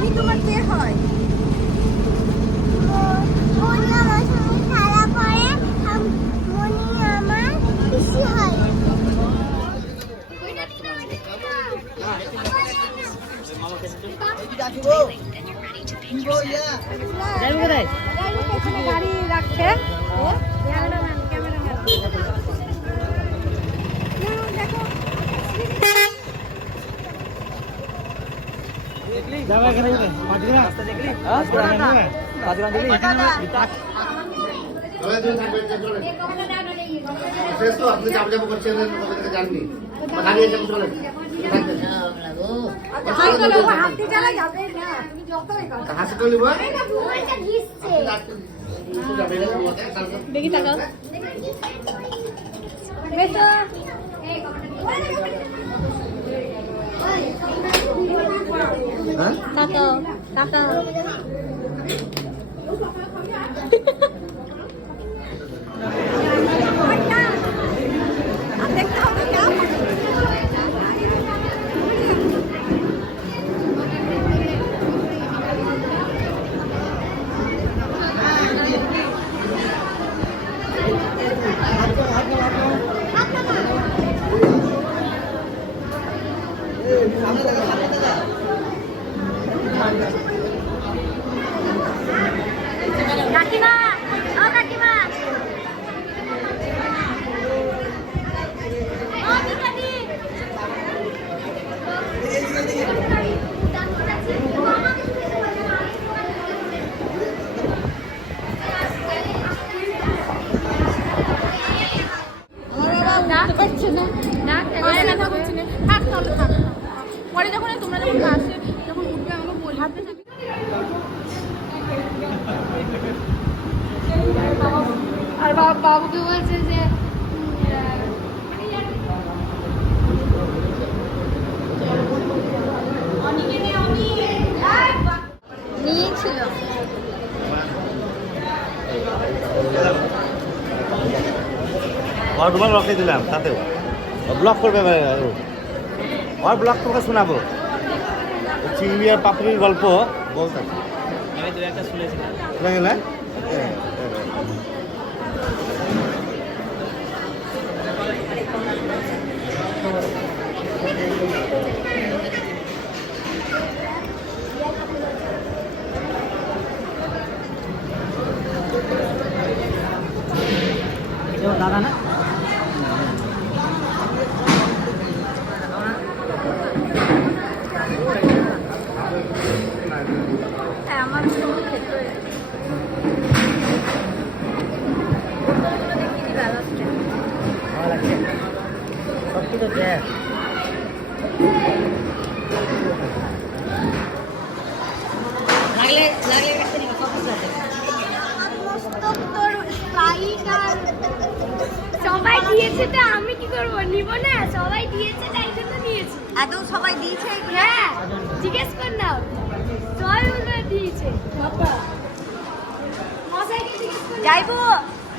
মনি তোমার কে হয়? মনি আমার সঙ্গে খেলা করে, মনি আমার পিসি হয়। গাড়ি রাখছে দেখি টাকা টাকা দেখতে হবে কাকিমা ও কাকিমা পরে যখন তোমরা যখন আসে যখন উঠবে আমাকে বলবে আর বাবুকে বলছে যে নিয়েছিল और रुमाल रखे दिलाम তাতেও ব্লক করবে আর ব্লক করে শোনাবো চিংড়ি আর পাপড়ির গল্প বলতাম আমি দু একটা শুনেছিলাম শোনা গেল দাদা না আমার সব কিছু গ্যাস লাগলে লাগলে কাছে নিও সব কিছু আছে সবাই দিয়েছে তো আমি কি করবো, নিব না? সবাই দিয়েছে তাই জন্য নিয়েছি। একদম সবাই দিয়েছে এগুলো? হ্যাঁ, জিজ্ঞেস কর না, সবাই বলে দিয়েছে। যাইবো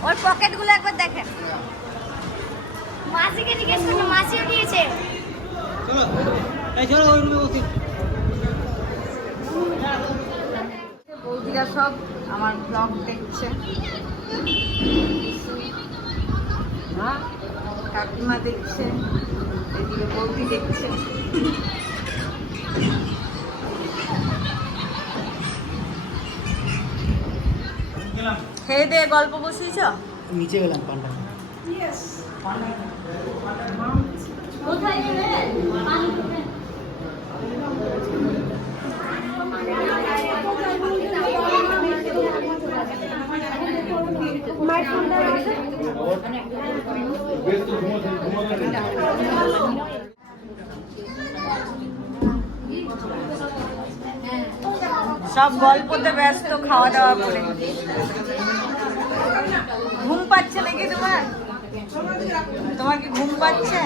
ওর পকেটগুলো একবার দেখেন। মাসিকে জিজ্ঞেস কর না, মাসিও দিয়েছে। চলো এই চলো ওই রুমে বসি বৌদিরা সব আমার ব্লগ দেখছে, কাকিমা দেখছে, এদিকে বৌদি দেখছে। খেয়ে দিয়ে গল্প বসিয়েছ? নিচে গেলাম পান্ডা কোথায় গেলে পানি খাবে? সব গল্পতে ব্যস্ত, খাওয়া দাওয়া করে। ঘুম পাচ্ছে নাকি তোমার? তোমার কি ঘুম পাচ্ছে?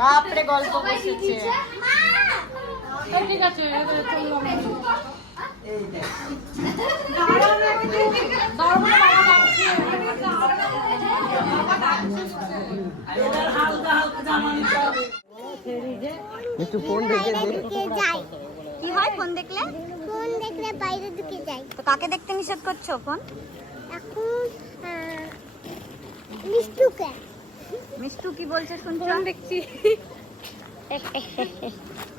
বাপরে গল্প বসেছে। ঠিক আছে বাইরে ঢুকে যাই। কি হয় ফোন দেখলে? ফোন দেখলে বাইরে ঢুকে যাই। তো কাকে দেখতে নিষেধ করছো ফোন? এখন মিষ্টুকে। মিষ্টু কি বলছে শুনছো?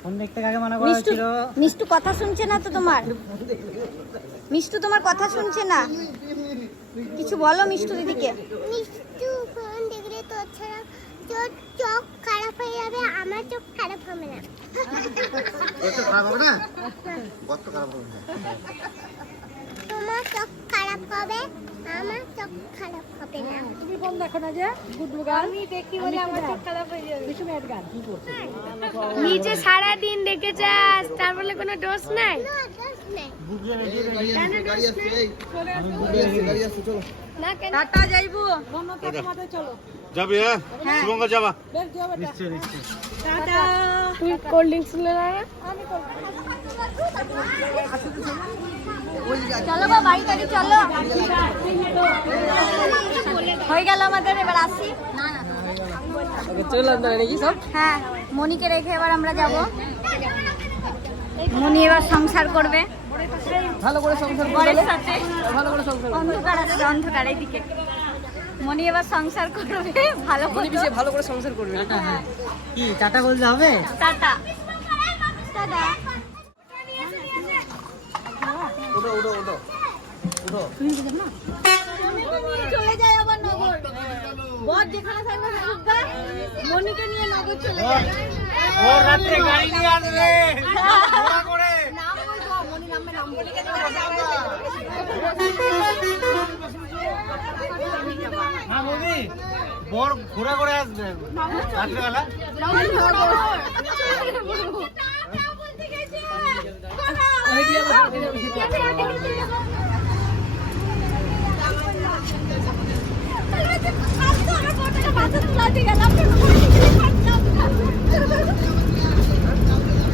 ফোন দেখতে কাকে মানা করা হচ্ছিল? মিষ্টু কথা শুনছে না তো তোমার? মিষ্টু তোমার কথা শুনছে না, কিছু বলো মিষ্টু দিদিকে। মিষ্টু ফোন দেখলে তোর ছাড়া তোর চোখ খারাপ হয়ে যাবে, আমার চোখ খারাপ হবে না। তোর তো খারাপ হবে না? কত খারাপ হবে না? তোমার চোখ খারাপ হবে, আমার চোখ খারাপ হবে না। তুমি ফোন দেখো না যে গুড্ডু গান? আমি দেখি বলে আমার চোখ খারাপ হয়ে যাবে। কিছু ম্যাড গান কি করছো? নিচে সারা দিন দেখে যাস, তার বলে কোনো দোষ নাই। না, দোষ নেই। না কেন? টাটা যাইবো। চলো যাবি হ্যাঁ শুভঙ্কর যাবা নিশ্চয় নিশ্চয়। টাটা। তুই কোল্ড ড্রিঙ্কস নিলে না? চলো বা বাড়ি টাড়ি চলো। হয়ে গেল আমাদের, এবার আসি। চললাম তাহলে নাকি সব? হ্যাঁ, মনিকে রেখে এবার আমরা যাব। মনি এবার সংসার করবে ভালো করে সংসার বরের সাথে। ভালো করে সংসার অন্ধকার আছে, অন্ধকার এইদিকে। মনি এবার সংসার করবে ভালো করে। ভালো করে সংসার করবে। কি টাটা বলতে হবে? Tata tata. উঠো উঠো উঠো উঠো চলে যায় আবার নগর। বর যেখানে থাকবে থাকুক, মনিকে নিয়ে নগর চলে যায়। ও রাতে গাড়ি নিয়ে আসবে ঘোড়া করে। নাম বলবো, মনি নামে নাম মনিকে নিয়ে না বৌদি বর ঘোড়া করে আসবে রাত্রেবেলা। যাবে।